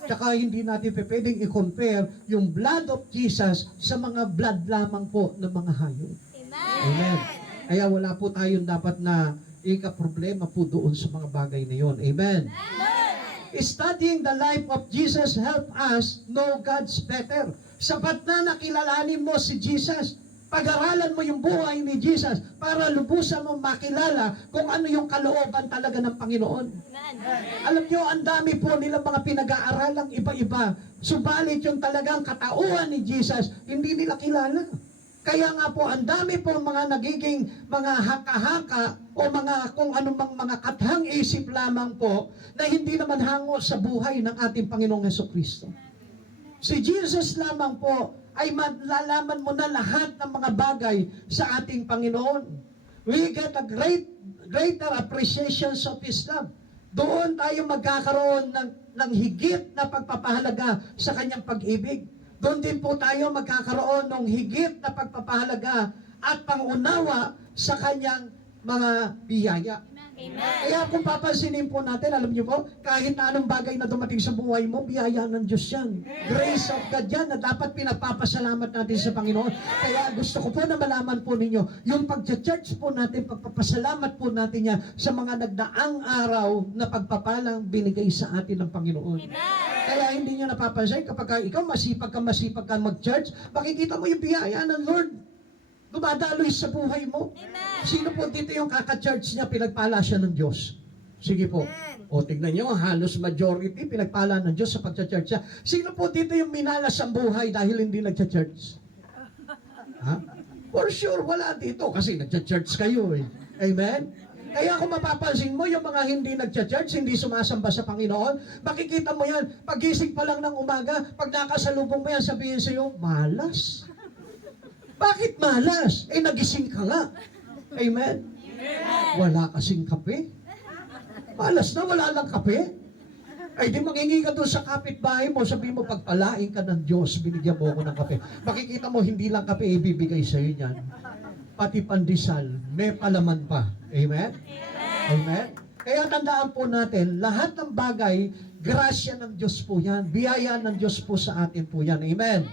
Tsaka hindi natin pwedeng i-compare yung blood of Jesus sa mga blood lamang po ng mga hayop. Amen. Kaya wala po tayong dapat na ika-problema po doon sa mga bagay na yon. Amen. Studying the life of Jesus help us know God's better. Sapat na nakilalanin mo si Jesus. Pag-aralan mo yung buhay ni Jesus para lubusan mo makilala kung ano yung kalooban talaga ng Panginoon. Alam nyo, ang dami po nilang mga pinag-aaralang iba-iba. Subalit yung talagang katauhan ni Jesus, hindi nila kilala. Kaya nga po, ang dami po mga nagiging mga haka-haka o mga kung anumang mga kathang isip lamang po na hindi naman hango sa buhay ng ating Panginoong Jesucristo. Si Jesus lamang po ay malalaman mo na lahat ng mga bagay sa ating Panginoon. We get a greater appreciation of His love. Doon tayo magkakaroon ng higit na pagpapahalaga sa kanyang pag-ibig. Doon din po tayo magkakaroon ng higit na pagpapahalaga at pangunawa sa kanyang mga biyaya. Kaya kung papansinin po natin, alam niyo po, kahit na anong bagay na dumating sa buhay mo, biyaya ng Diyos yan. Grace of God yan na dapat pinagpapasalamat natin sa Panginoon. Kaya gusto ko po na malaman po ninyo, yung pag-church po natin, pagpapasalamat po natin yan sa mga nagdaang araw na pagpapalang binigay sa atin ng Panginoon. Kaya hindi nyo napapansin, kapag ikaw masipag ka mag-church, makikita mo yung biyaya ng Lord. Dumadaloy sa buhay mo. Sino po dito yung kaka-church niya, pinagpala siya ng Diyos? Sige po. O tignan nyo, halos majority, pinagpala ng Diyos sa pag-church siya. Sino po dito yung minalas ang buhay dahil hindi nag-church? Ha? For sure, wala dito kasi nag-church kayo eh. Amen? Kaya kung mapapansin mo, yung mga hindi nag-church, hindi sumasamba sa Panginoon, makikita mo yan, pagising pa lang ng umaga, pag nakasalubong mo yan, sabihin sa'yo, malas. Bakit malas? Eh, nagising ka nga. Amen? Wala kasing kape. Malas na, wala lang kape. Ay, di mangingi ka doon sa kapitbahay mo, sabihin mo, pagpalain ka ng Diyos, binigyan mo ako ng kape. Makikita mo, hindi lang kape, ibibigay sa'yo niyan. Pati pandesal, may palaman pa. Amen? Amen? Kaya tandaan po natin, lahat ng bagay, grasya ng Diyos po yan. Biyaya ng Diyos po sa atin po yan. Amen?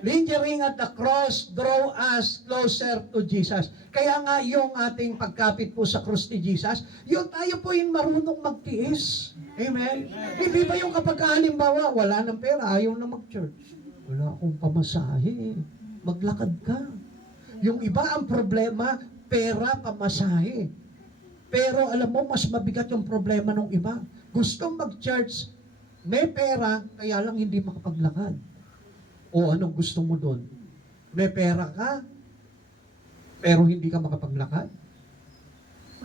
Lingering at the cross draw us closer to Jesus. Kaya nga yung ating pagkapit po sa cross ni Jesus, yung tayo po yung marunong magtiis. Amen? Hindi ba yung kapag halimbawa, wala ng pera, ayaw na mag-church. Wala akong pamasahe. Maglakad ka. Yung iba ang problema, pera, pamasahe. Pero alam mo, mas mabigat yung problema ng iba. Gustong mag-church, may pera, kaya lang hindi makapaglakad. O anong gusto mo doon? May pera ka, pero hindi ka makapaglakad?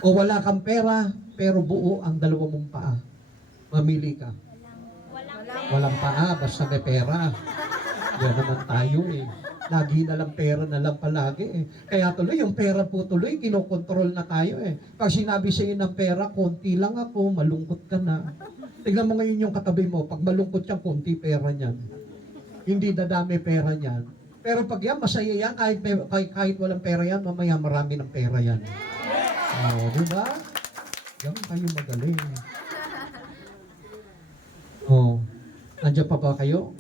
O wala kang pera, pero buo ang dalawa mong paa? Mamili ka. Walang paa, basta may pera. Yan naman tayo eh. Lagi na lang pera na lang palagi eh. Kaya tuloy, yung pera po tuloy, kinokontrol na tayo eh. Pag sinabi sa iyo ng pera, konti lang ako, malungkot ka na. Tignan mo ngayon yung katabi mo, pag malungkot siya, konti pera niyan. Hindi dadami pera niyan. Pero pag yan, masaya yan, kahit walang pera yan, mamaya marami ng pera yan. Oh, di ba? Yan kayo magaling. Oh, nandiyan pa ba kayo?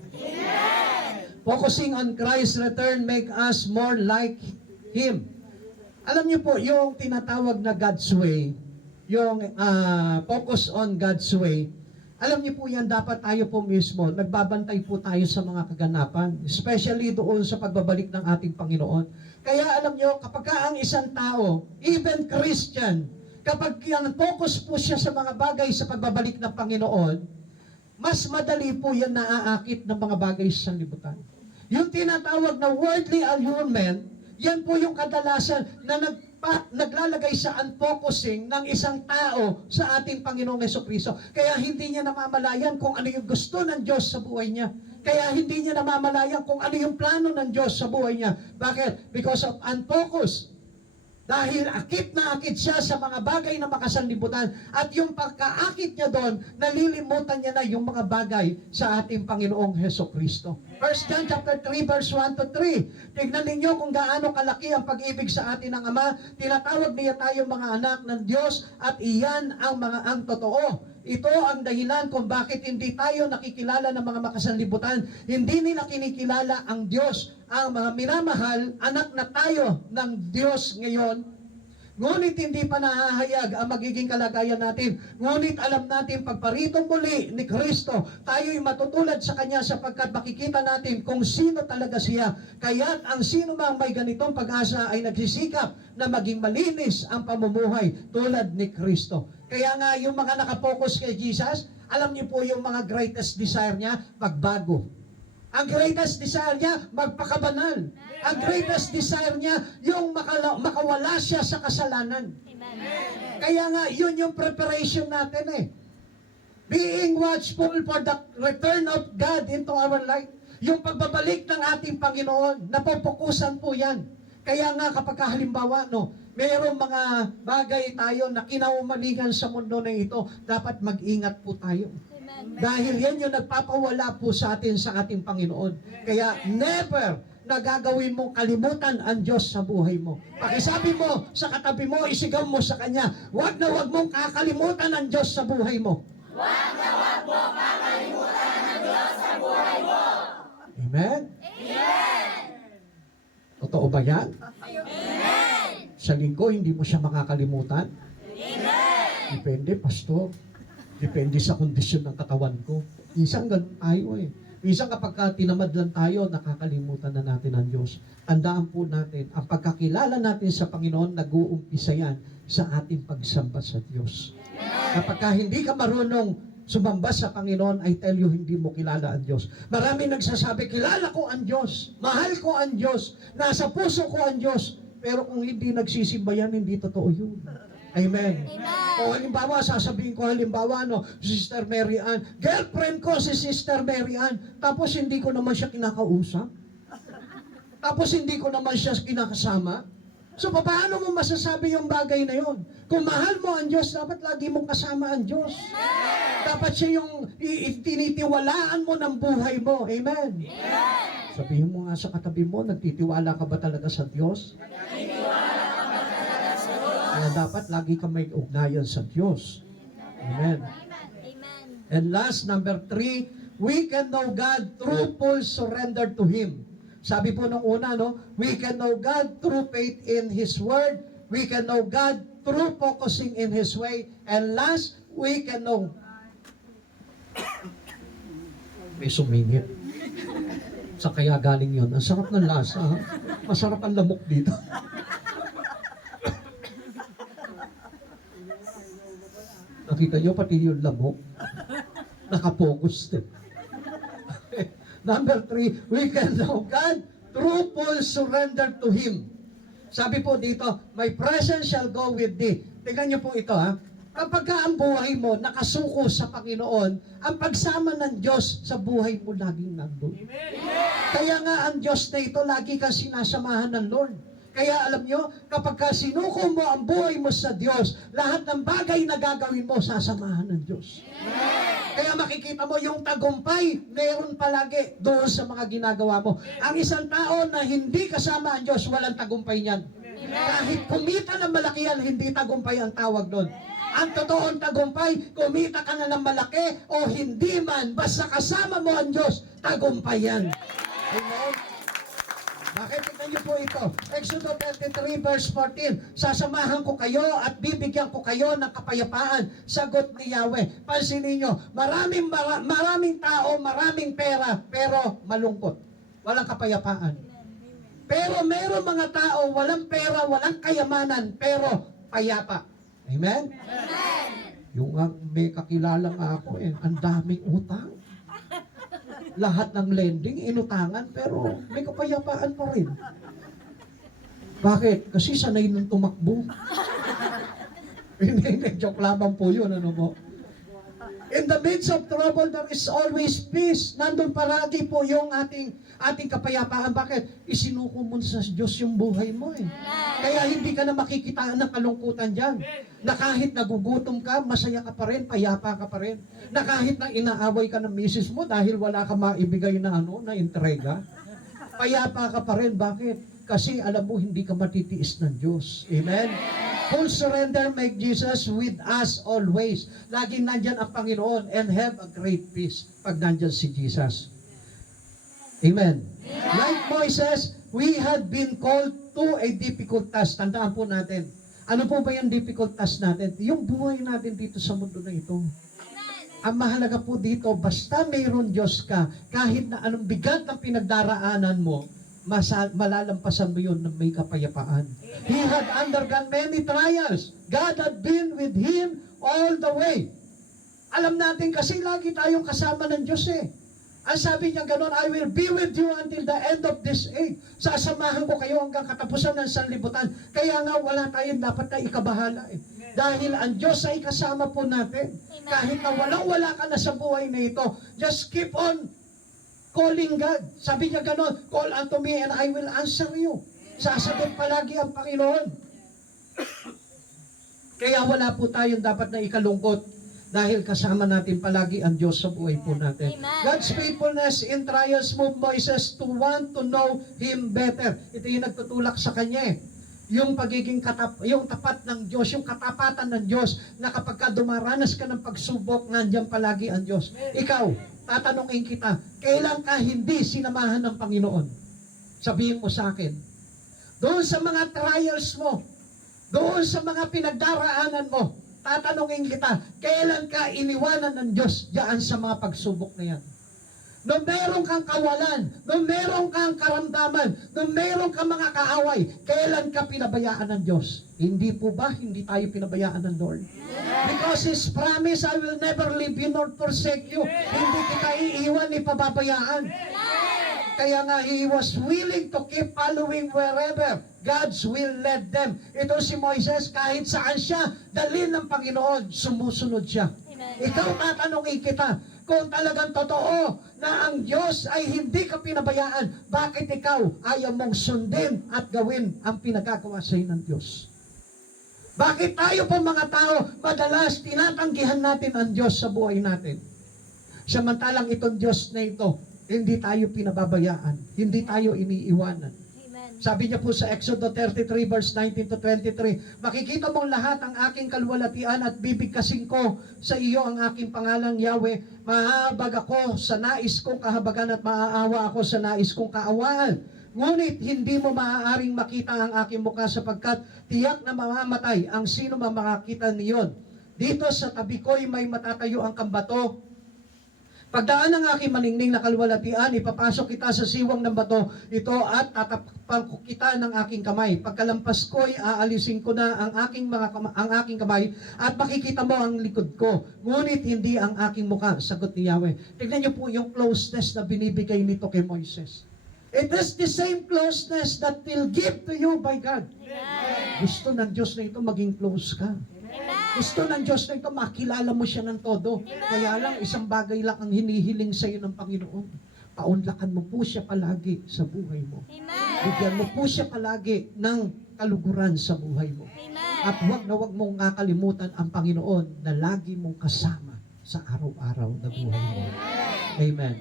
Focusing on Christ's return make us more like Him. Alam niyo po, yung tinatawag na God's way, yung focus on God's way, alam niyo po yan, dapat tayo po mismo, nagbabantay po tayo sa mga kaganapan, especially doon sa pagbabalik ng ating Panginoon. Kaya alam niyo, kapag ang isang tao, even Christian, kapag yan focus po siya sa mga bagay sa pagbabalik ng Panginoon, mas madali po yan naaakit ng mga bagay sa sanlibutan. Yung tinatawag na worldly allurement, yan po yung kadalasan na naglalagay sa unfocusing ng isang tao sa ating Panginoong Jesucristo. Kaya hindi niya namamalayan kung ano yung gusto ng Diyos sa buhay niya. Kaya hindi niya namamalayan kung ano yung plano ng Diyos sa buhay niya. Bakit? Because of unfocus. Dahil akit na akit siya sa mga bagay na makasanlibutan at yung pagkaakit niya doon, nalilimutan niya na yung mga bagay sa ating Panginoong Jesucristo. 1 John chapter 3 verse 1 to 3. Tignan ninyo kung gaano kalaki ang pag-ibig sa atin ng Ama. Tinatawag niya tayo mga anak ng Diyos at iyan ang totoo. Ito ang dahilan kung bakit hindi tayo nakikilala ng mga makasanlibutan. Hindi nila kinikilala ang Diyos. Ang mga minamahal, anak na tayo ng Diyos ngayon. Ngunit hindi pa nahahayag ang magiging kalagayan natin. Ngunit alam natin pagparitong muli ni Kristo, tayo'y matutulad sa Kanya sapagkat makikita natin kung sino talaga siya. Kaya't ang sino mang may ganitong pag-asa ay nagsisikap na maging malinis ang pamumuhay tulad ni Kristo. Kaya nga yung mga nakapokus kay Jesus, alam niyo po yung mga greatest desire niya, magbago. Ang greatest desire niya, magpakabanal. Ang greatest desire niya, yung makawala siya sa kasalanan. Kaya nga, yun yung preparation natin eh. Being watchful for the return of God into our life. Yung pagbabalik ng ating Panginoon, napopokusan po yan. Kaya nga kapag halimbawa, mayroong mga bagay tayo na kinaumalingan sa mundo na ito, dapat mag-ingat po tayo. Dahil yan yung nagpapawala po sa atin sa ating Panginoon. Kaya never na gagawin mong kalimutan ang Diyos sa buhay mo. Pakisabi mo sa katabi mo, isigaw mo sa Kanya, wag na wag mong kakalimutan ang Diyos sa buhay mo. Wag na wag mong kakalimutan ang Diyos sa buhay mo. Amen? Amen! Totoo ba yan? Amen! Sa linggo, hindi mo siya makakalimutan? Amen! Depende, pastor. Depende sa kondisyon ng katawan ko. Minsan ganun tayo eh. Minsan kapag tinamad lang tayo, nakakalimutan na natin ang Diyos. Tandaan po natin, ang pagkakilala natin sa Panginoon, nag-uumpisa yan sa ating pagsamba sa Diyos. Kapag hindi ka marunong sumamba sa Panginoon, I tell you, hindi mo kilala ang Diyos. Marami nagsasabi, kilala ko ang Diyos, mahal ko ang Diyos, nasa puso ko ang Diyos. Pero kung hindi nagsisimba yan, hindi totoo yun. Amen. O halimbawa, sasabihin ko Sister Mary Ann, girlfriend ko si Sister Mary Ann, tapos hindi ko naman siya kinakausap. Tapos hindi ko naman siya kinakasama. So paano mo masasabi yung bagay na yon? Kung mahal mo ang Diyos, dapat lagi mong kasama ang Diyos. Dapat siya yung tinitiwalaan mo ng buhay mo. Amen. Sabihin mo nga sa katabi mo, nagtitiwala ka ba talaga sa Diyos? Kaya dapat lagi ka may ugnayan sa Diyos. Amen. And last, number 3, we can know God through full surrender to Him. Sabi po nung una, no, we can know God through faith in His Word. We can know God through focusing in His way. And last, we can know. May sumingit. Sa kaya galing yun. Ang sarap ng lasa. Ha? Masarap ang lamok dito. Nakita nyo pati yung lamok. Nakapokus din. Number 3, we can know God through full surrender to Him. Sabi po dito, my presence shall go with thee. Tingnan niyo po ito ha. Kapag ang buhay mo nakasuko sa Panginoon, ang pagsama ng Diyos sa buhay mo laging nandun. Kaya nga ang Diyos na ito, lagi kang sinasamahan ng Lord. Kaya alam nyo, kapag ka sinuko mo ang buhay mo sa Diyos, lahat ng bagay na gagawin mo, sasamahan ng Diyos. Kaya makikita mo yung tagumpay, meron palagi doon sa mga ginagawa mo. Ang isang tao na hindi kasama ang Diyos, walang tagumpay niyan. Kahit kumita ng malaki yan, hindi tagumpay ang tawag doon. Ang totoong tagumpay, kumita ka na ng malaki o hindi man, basta kasama mo ang Diyos, tagumpay yan. Amen? Bakit? Tignan niyo po ito. Exodus 33 verse 14. Sasamahan ko kayo at bibigyan ko kayo ng kapayapaan. Sagot ni Yahweh. Pansinin niyo, maraming tao, maraming pera, pero malungkot. Walang kapayapaan. Pero meron mga tao, walang pera, walang kayamanan, pero payapa. Amen? Amen. Yung may kakilala nga ako ang daming utang. Lahat ng lending, inutangan, pero may kapayapaan pa rin. Bakit? Kasi sanay nang tumakbo. Hindi, joke lamang po yun, ano po? In the midst of trouble, there is always peace. Nandun palagi po yung ating kapayapaan. Bakit? Isinuko mo sa Diyos yung buhay mo Kaya hindi ka na makikitaan ng kalungkutan dyan. Na kahit nagugutom ka, masaya ka pa rin, payapa ka pa rin. Na kahit na inaaway ka ng misis mo dahil wala ka maibigay na na entrega, payapa ka pa rin. Bakit? Kasi alam mo, hindi ka matitiis ng Diyos. Amen? Full surrender, make Jesus with us always. Laging nandyan ang Panginoon and have a great peace pag nandyan si Jesus. Amen. Like Moises, we had been called to a difficult task. Tandaan po natin. Ano po ba yung difficult task natin? Yung buhay natin dito sa mundo na ito. Ang mahalaga po dito, basta mayroon Diyos ka, kahit na anong bigat ng pinagdaraanan mo, malalampasan mo yun ng may kapayapaan. He had undergone many trials. God had been with him all the way. Alam natin kasi lagi tayong kasama ng Diyos Ang sabi niya gano'n, I will be with you until the end of this age. Sasamahan ko kayo hanggang katapusan ng sanlibutan. Kaya nga wala tayong dapat na ikabahala Dahil ang Diyos ay kasama po natin. Kahit na walang-wala ka na sa buhay na ito, just keep on calling God. Sabi niya gano'n, call unto me and I will answer you. Sasagot palagi ang Panginoon. Kaya wala po tayong dapat na ikalungkot dahil kasama natin palagi ang Diyos sa buhay po natin. Amen. God's faithfulness in trials moved Moises to want to know Him better. Ito yung nagtutulak sa kanya Yung pagiging yung tapat ng Diyos, yung katapatan ng Diyos, na kapag ka dumaranas ka ng pagsubok, nandiyan palagi ang Diyos. Ikaw, tatanungin kita, kailan ka hindi sinamahan ng Panginoon? Sabihin mo sa akin. Doon sa mga trials mo, doon sa mga pinagdaraanan mo, tatanungin kita, kailan ka iniwanan ng Diyos diyan sa mga pagsubok na yan? Nung meron kang kawalan, nung meron kang karamdaman, nung meron kang mga kaaway, kailan ka pinabayaan ng Diyos? Hindi po ba hindi tayo pinabayaan ng Lord? Because His promise, I will never leave you nor forsake you. Hindi kita iiwan, ipababayaan. Kaya nga, He was willing to keep following wherever God's will led them. Ito si Moises, kahit saan siya, dalhin ng Panginoon, sumusunod siya. Ikaw, tatanungin kita, kung talagang totoo na ang Diyos ay hindi ka pinabayaan, bakit ikaw ayaw mong sundin at gawin ang pinagagawa sa iyo ng Diyos? Bakit tayo po mga tao, madalas tinatanggihan natin ang Diyos sa buhay natin? Samantalang itong Diyos na ito, hindi tayo pinababayaan, hindi tayo iniiwanan. Sabi niya po sa Exodus 33 verse 19 to 23, makikita mong lahat ang aking kaluwalhatian at bibigkasin ko sa iyo ang aking pangalang Yahweh. Mahabag ako sa nais kong kahabagan at maaawa ako sa nais kong kaawaan. Ngunit hindi mo maaaring makita ang aking mukha sapagkat tiyak na mamamatay ang sino man makakita niyon. Dito sa tabi ko'y may matatayo ang kambato. Pagdaan ng aking maningning na kalwalatian, ipapasok kita sa siwang ng bato ito at tatapan ko kita ng aking kamay. Pagkalampas ko'y aalisin ko na ang aking kamay at makikita mo ang likod ko. Ngunit hindi ang aking mukha, sagot ni Yahweh. Tignan niyo po yung closeness na binibigay nito kay Moises. It is the same closeness that will give to you by God. Gusto ng Diyos na ito maging close ka. Gusto ng Diyos na ito, makilala mo siya ng todo. Kaya lang, isang bagay lang ang hinihiling sa iyo ng Panginoon. Paunlakan mo po siya palagi sa buhay mo. Bigyan mo po siya palagi ng kaluguran sa buhay mo. At huwag na huwag mong kakalimutan ang Panginoon na lagi mong kasama sa araw-araw na buhay mo. Amen.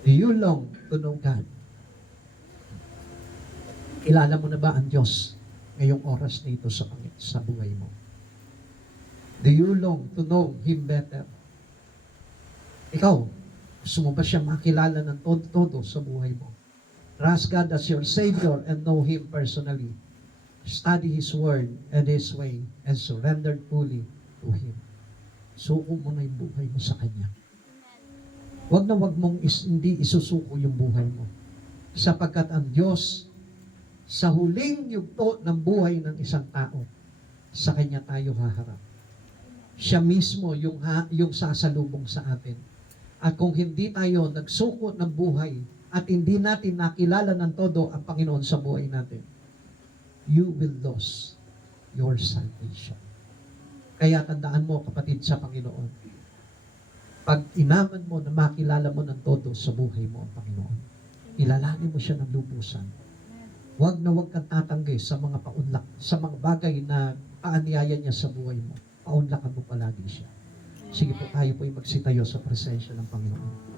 Do you long to know God? Kilala mo na ba ang Diyos ngayong oras na ito sa buhay mo? Do you long to know Him better? Ikaw, gusto mo ba siya makilala ng todo sa buhay mo? Trust God as your Savior and know Him personally. Study His Word and His way and surrender fully to Him. Suko mo na yung buhay mo sa Kanya. Huwag na huwag mong hindi isusuko yung buhay mo. Sapagkat ang Diyos, sa huling yugto ng buhay ng isang tao, sa Kanya tayo haharap. Siya mismo yung sasalubong sa atin. At kung hindi tayo nagsuko ng buhay at hindi natin nakilala ng todo ang Panginoon sa buhay natin, you will lose your salvation. Kaya tandaan mo, kapatid sa Panginoon, pag inaman mo na makilala mo ng todo sa buhay mo ang Panginoon, ilalani mo siya ng lubusan. Huwag na huwag kang tatanggi sa mga paunlak, sa mga bagay na paanyaya niya sa buhay mo. Paunlakan mo palagi siya. Sige po, tayo po ay magsitayo sa presensya ng Panginoon.